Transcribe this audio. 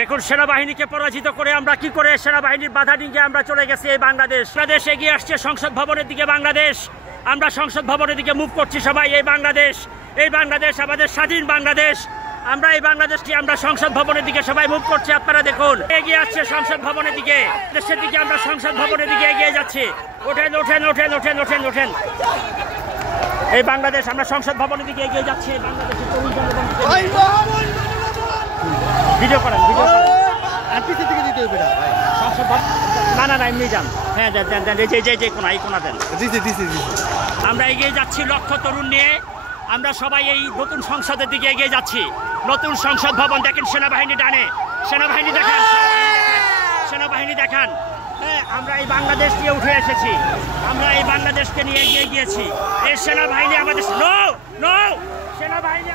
দেখুন সেনাবাহিনীকে পরাজিত করে আমরা কি করে সেনাবাহিনীর বাধা ডিঙ্গে আমরা চলে গেছি এই বাংলাদেশ এগিয়ে আসছে সংসদ ভবনের দিকে। বাংলাদেশ, আমরা সংসদ ভবনের দিকে মুভ করছি সবাই। এই বাংলাদেশ আমাদের স্বাধীন বাংলাদেশ। আমরা এই বাংলাদেশটি আমরা সংসদ ভবনের দিকে সবাই মুভ করছি। আপনারা দেখুন এগিয়ে আসছে সংসদ ভবনের দিকে, দেশের দিকে আমরা সংসদ ভবনের দিকে এগিয়ে যাচ্ছি। ওঠেন ওঠেন ওঠেন ওঠেন ওঠেন ওঠেন। এই বাংলাদেশ, আমরা সংসদ ভবনের দিকে এগিয়ে যাচ্ছি। বাংলাদেশের তরুণ জনগণ ভিডিও করেন, ভিডিও করেন। সংসদ ভবন না এমনি যান। হ্যাঁ দেন দেন, যে কোনা এই কোনা দেন। আমরা এগিয়ে যাচ্ছি লক্ষ্য তরুণ নিয়ে। আমরা সবাই এই নতুন সংসদের দিকে এগিয়ে যাচ্ছি। নতুন সংসদ ভবন দেখেন, সেনাবাহিনী ডানে, সেনাবাহিনী দেখান, সেনাবাহিনী দেখান। হ্যাঁ, আমরা এই বাংলাদেশ নিয়ে উঠে এসেছি। আমরা এই বাংলাদেশকে নিয়ে এগিয়ে গিয়েছি। এই সেনাবাহিনী আমাদের সেনাবাহিনী